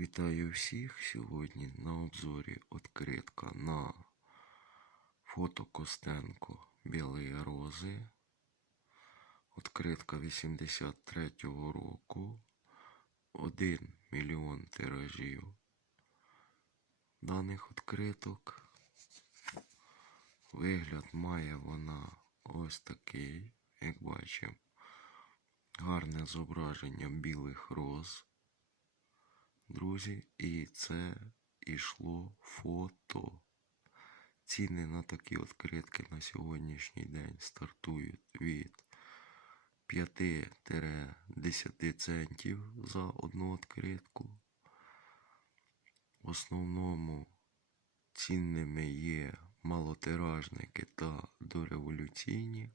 Вітаю всіх! Сьогодні на обзорі відкритка на фото Костенко Білої Рози. Відкритка 83-го року. 1 мільйон тиражів даних відкриток. Вигляд має вона ось такий, як бачимо. Гарне зображення білих роз друзі, і це ішло фото. Ціни на такі відкритки на сьогоднішній день стартують від 5-10 центів за одну відкритку. В основному цінними є малотиражники та дореволюційні.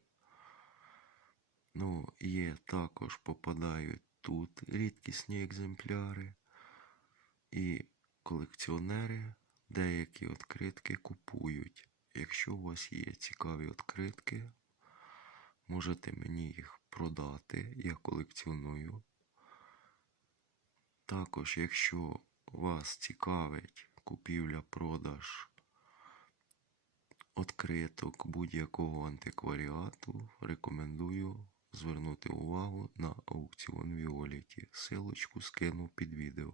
Ну, є також попадають тут рідкісні екземпляри. І колекціонери деякі відкритки купують. Якщо у вас є цікаві відкритки, можете мені їх продати, я колекціоную. Також, якщо вас цікавить купівля-продаж відкриток будь-якого антикваріату, рекомендую звернути увагу на аукціон Віоліті. Силочку скину під відео.